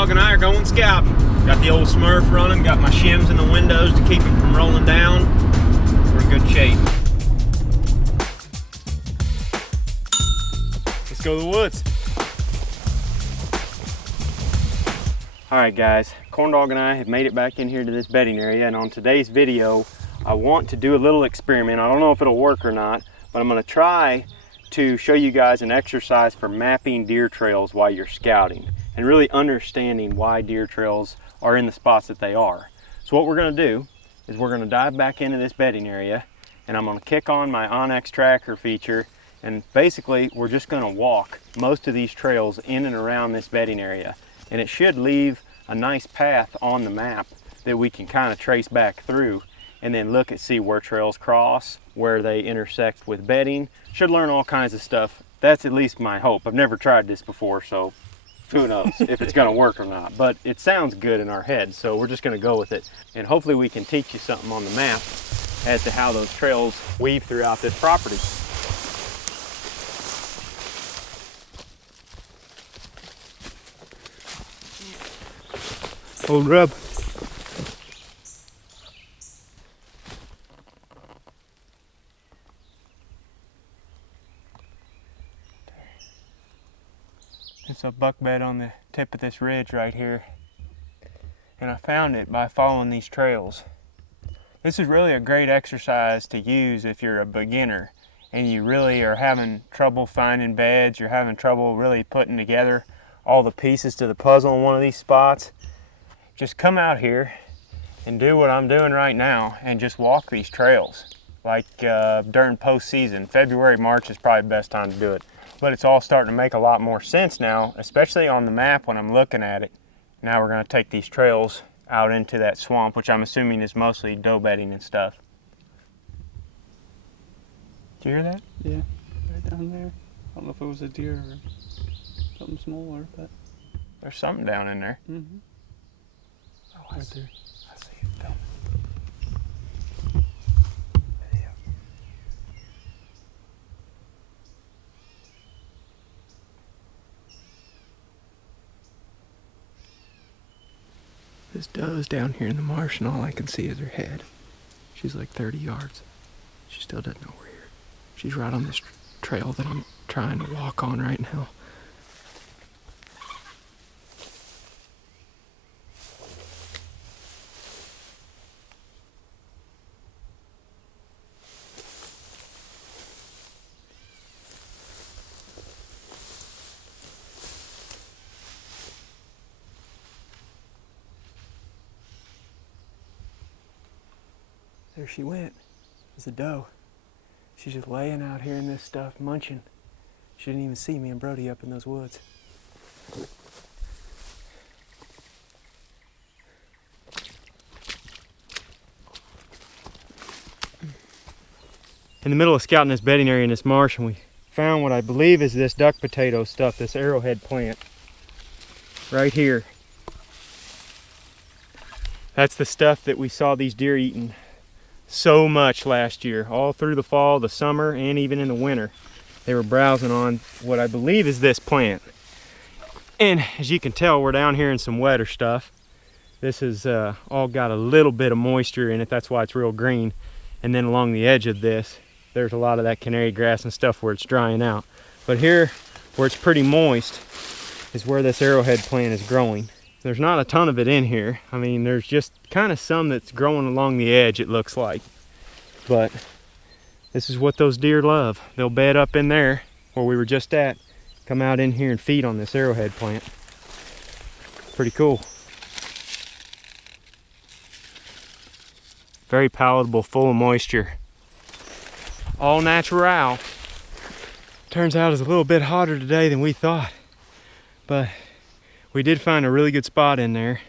Dog and I are going scouting. Got the old Smurf running, got my shims in the windows to keep them from rolling down. We're in good shape. Let's go to the woods. All right guys, Corn Dog and I have made it back in here to this bedding area, and on today's video, I want to do a little experiment. I don't know if it'll work or not, but I'm gonna try to show you guys an exercise for mapping deer trails while you're scouting and really understanding why deer trails are in the spots that they are. So what we're gonna do is we're gonna dive back into this bedding area, and I'm gonna kick on my Onyx tracker feature, and basically we're just gonna walk most of these trails in and around this bedding area. And it should leave a nice path on the map that we can kind of trace back through and then look and see where trails cross, where they intersect with bedding. Should learn all kinds of stuff. That's at least my hope. I've never tried this before, so who knows if it's gonna work or not. But it sounds good in our heads, so we're just gonna go with it. And hopefully we can teach you something on the map as to how those trails weave throughout this property. Old rub. It's a buck bed on the tip of this ridge right here, and I found it by following these trails. This is really a great exercise to use if you're a beginner and you really are having trouble finding beds, you're having trouble really putting together all the pieces to the puzzle in one of these spots. Just come out here and do what I'm doing right now and just walk these trails like during post-season. February, March is probably the best time to do it. But it's all starting to make a lot more sense now, especially on the map when I'm looking at it. Now we're gonna take these trails out into that swamp, which I'm assuming is mostly doe bedding and stuff. Did you hear that? Yeah, right down there. I don't know if it was a deer or something smaller, but There's something down in there. mm-hmm. Oh, Right there. I see it coming. This doe's down here in the marsh, and all I can see is her head. She's like 30 yards. She still doesn't know we're here. She's right on this trail that I'm trying to walk on right now. There she went. It's a doe. She's just laying out here in this stuff, munching. She didn't even see me and Brody up in those woods. In the middle of scouting this bedding area in this marsh, and we found what I believe is this duck potato stuff, this arrowhead plant right here. That's the stuff that we saw these deer eating so much last year, all through the fall, the summer, and even in the winter. They were browsing on what I believe is this plant. And as you can tell, we're down here in some wetter stuff. This has all got a little bit of moisture in it, that's why it's real green. And then along the edge of this, there's a lot of that canary grass and stuff where it's drying out. But here, where it's pretty moist, is where this arrowhead plant is growing. There's not a ton of it in here. I mean, there's just kind of some that's growing along the edge, it looks like. But this is what those deer love. They'll bed up in there where we were just at, come out in here and feed on this arrowhead plant. Pretty cool. Very palatable, full of moisture. All natural. Turns out it's a little bit hotter today than we thought. But we did find a really good spot in there.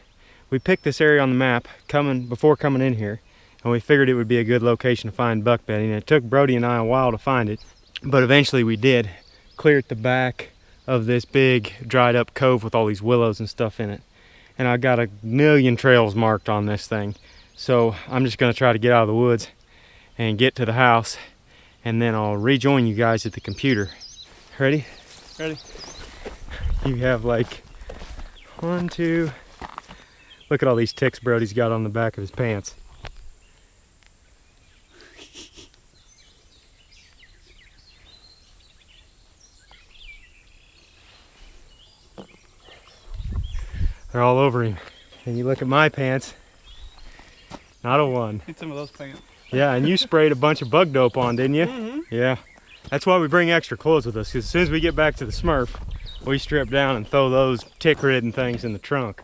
We picked this area on the map before coming in here, and we figured it would be a good location to find buck bedding. It took Brody and I a while to find it, but eventually we did. Clear at the back of this big dried up cove with all these willows and stuff in it. And I got a million trails marked on this thing. So I'm just gonna try to get out of the woods and get to the house, and then I'll rejoin you guys at the computer. Ready? Ready? You have like 1, 2. Look at all these ticks Brody's got on the back of his pants. They're all over him. And you look at my pants, not a one. Need some of those pants. Yeah, and you sprayed a bunch of bug dope on, didn't you? Mm-hmm. Yeah. That's why we bring extra clothes with us, because as soon as we get back to the Smurf, we strip down and throw those tick-ridden things in the trunk.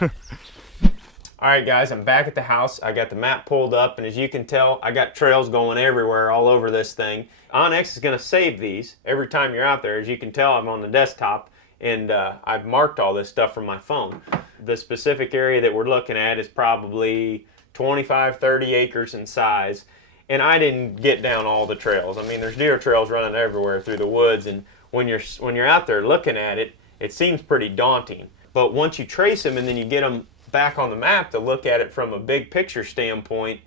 All right, guys, I'm back at the house. I got the map pulled up, and as you can tell, I got trails going everywhere all over this thing. Onyx is going to save these every time you're out there. As you can tell, I'm on the desktop, and I've marked all this stuff from my phone. The specific area that we're looking at is probably 25, 30 acres in size, and I didn't get down all the trails. I mean, there's deer trails running everywhere through the woods, and when you're out there looking at it, it seems pretty daunting. But once you trace them and then you get them back on the map to look at it from a big picture standpoint,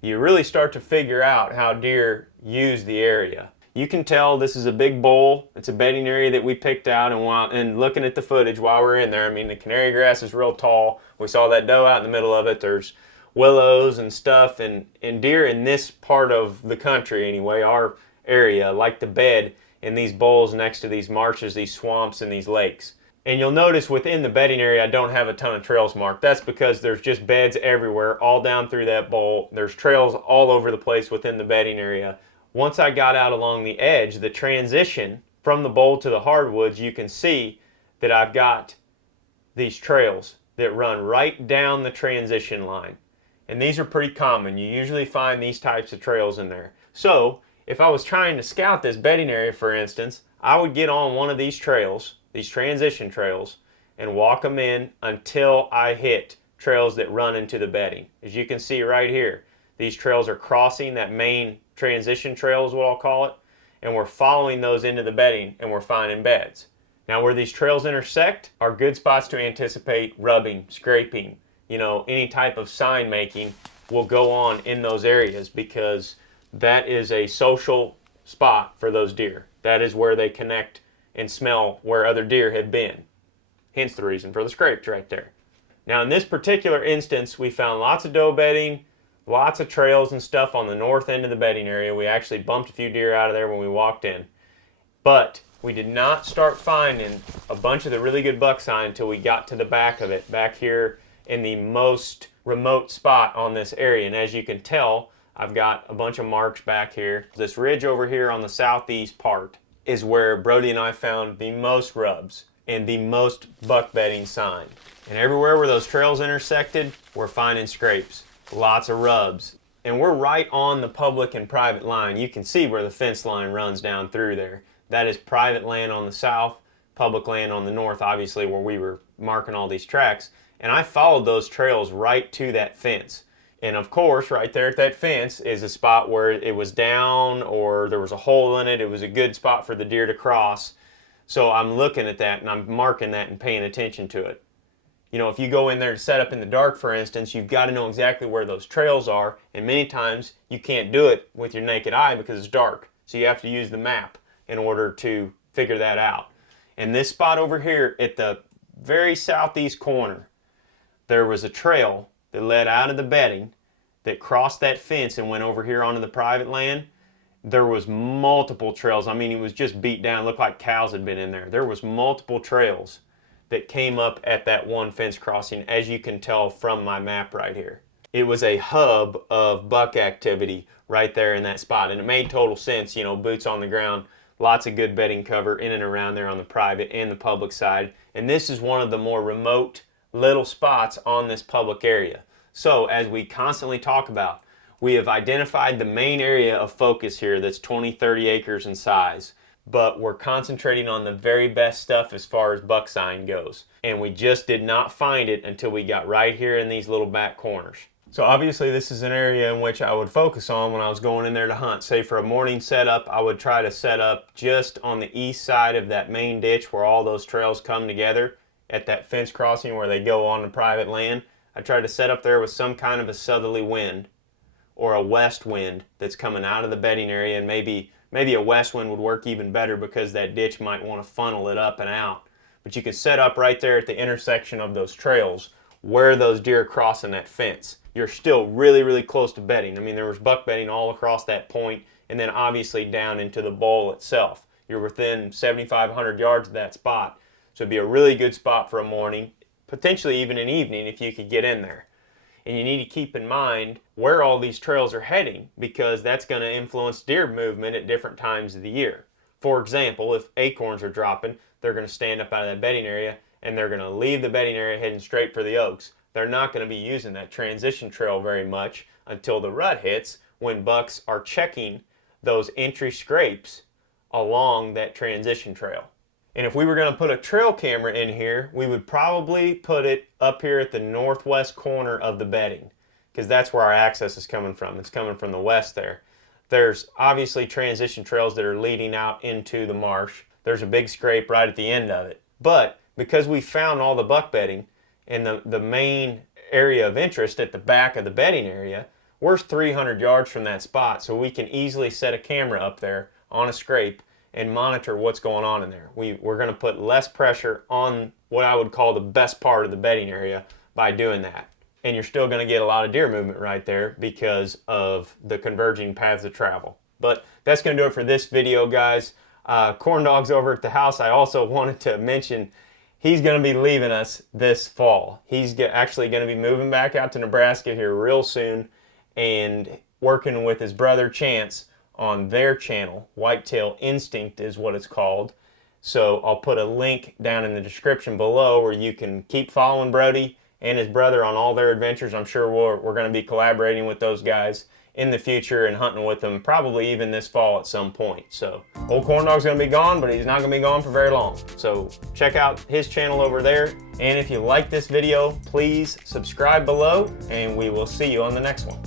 you really start to figure out how deer use the area. You can tell this is a big bowl. It's a bedding area that we picked out, and looking at the footage while we're in there, I mean, the canary grass is real tall. We saw that doe out in the middle of it. There's willows and stuff, and deer in this part of the country anyway, our area, like to bed in these bowls next to these marshes, these swamps, and these lakes. And you'll notice within the bedding area, I don't have a ton of trails marked. That's because there's just beds everywhere, all down through that bowl. There's trails all over the place within the bedding area. Once I got out along the edge, the transition from the bowl to the hardwoods, you can see that I've got these trails that run right down the transition line. And these are pretty common. You usually find these types of trails in there. So if I was trying to scout this bedding area, for instance, I would get on one of these trails, these transition trails, and walk them in until I hit trails that run into the bedding. As you can see right here, these trails are crossing that main transition trail is what I'll call it, and we're following those into the bedding, and we're finding beds. Now where these trails intersect are good spots to anticipate rubbing, scraping, any type of sign making will go on in those areas, because that is a social spot for those deer. That is where they connect and smell where other deer have been. Hence the reason for the scrapes right there. Now in this particular instance, we found lots of doe bedding, lots of trails and stuff on the north end of the bedding area. We actually bumped a few deer out of there when we walked in. But we did not start finding a bunch of the really good buck sign until we got to the back of it, back here in the most remote spot on this area. And as you can tell, I've got a bunch of marks back here. This ridge over here on the southeast part is where Brody and I found the most rubs and the most buck bedding sign. And everywhere where those trails intersected, we're finding scrapes, lots of rubs. And we're right on the public and private line. You can see where the fence line runs down through there. That is private land on the south, public land on the north, obviously, where we were marking all these tracks. And I followed those trails right to that fence. And of course, right there at that fence is a spot where it was down or there was a hole in it. It was a good spot for the deer to cross. So I'm looking at that and I'm marking that and paying attention to it. If you go in there to set up in the dark, for instance, you've got to know exactly where those trails are. And many times you can't do it with your naked eye because it's dark. So you have to use the map in order to figure that out. And this spot over here at the very southeast corner, there was a trail that led out of the bedding that crossed that fence and went over here onto the private land. There was multiple trails. I mean, it was just beat down. It looked like cows had been in there. There was multiple trails that came up at that one fence crossing, as you can tell from my map right here. It was a hub of buck activity right there in that spot, and it made total sense, boots on the ground, lots of good bedding cover in and around there on the private and the public side. And this is one of the more remote little spots on this public area. So as we constantly talk about, we have identified the main area of focus here that's 20, 30 acres in size, but we're concentrating on the very best stuff as far as buck sign goes. And we just did not find it until we got right here in these little back corners. So obviously this is an area in which I would focus on when I was going in there to hunt. Say for a morning setup, I would try to set up just on the east side of that main ditch where all those trails come together at that fence crossing where they go on the private land. I tried to set up there with some kind of a southerly wind or a west wind that's coming out of the bedding area, and maybe a west wind would work even better because that ditch might want to funnel it up and out. but you could set up right there at the intersection of those trails where those deer are crossing that fence. You're still really, really close to bedding. I mean, there was buck bedding all across that point, and then obviously down into the bowl itself. You're within 7,500 yards of that spot. So it'd be a really good spot for a morning, potentially even an evening if you could get in there. And you need to keep in mind where all these trails are heading, because that's going to influence deer movement at different times of the year. For example, if acorns are dropping, they're going to stand up out of that bedding area and they're going to leave the bedding area heading straight for the oaks. They're not going to be using that transition trail very much until the rut hits, when bucks are checking those entry scrapes along that transition trail. And if we were going to put a trail camera in here, we would probably put it up here at the northwest corner of the bedding, because that's where our access is coming from. It's coming from the west there. There's obviously transition trails that are leading out into the marsh. There's a big scrape right at the end of it. But because we found all the buck bedding and the main area of interest at the back of the bedding area, we're 300 yards from that spot, so we can easily set a camera up there on a scrape and monitor what's going on in there. We're going to put less pressure on what I would call the best part of the bedding area by doing that. And you're still going to get a lot of deer movement right there because of the converging paths of travel. But that's going to do it for this video, guys. Corn Dog's over at the house. I also wanted to mention he's going to be leaving us this fall. He's actually going to be moving back out to Nebraska here real soon and working with his brother Chance on their channel. Whitetail Instinct is what it's called. So I'll put a link down in the description below where you can keep following Brody and his brother on all their adventures. I'm sure we're going to be collaborating with those guys in the future and hunting with them probably even this fall at some point. So old Corn Dog's going to be gone, but he's not going to be gone for very long. So check out his channel over there. And if you like this video, please subscribe below, and we will see you on the next one.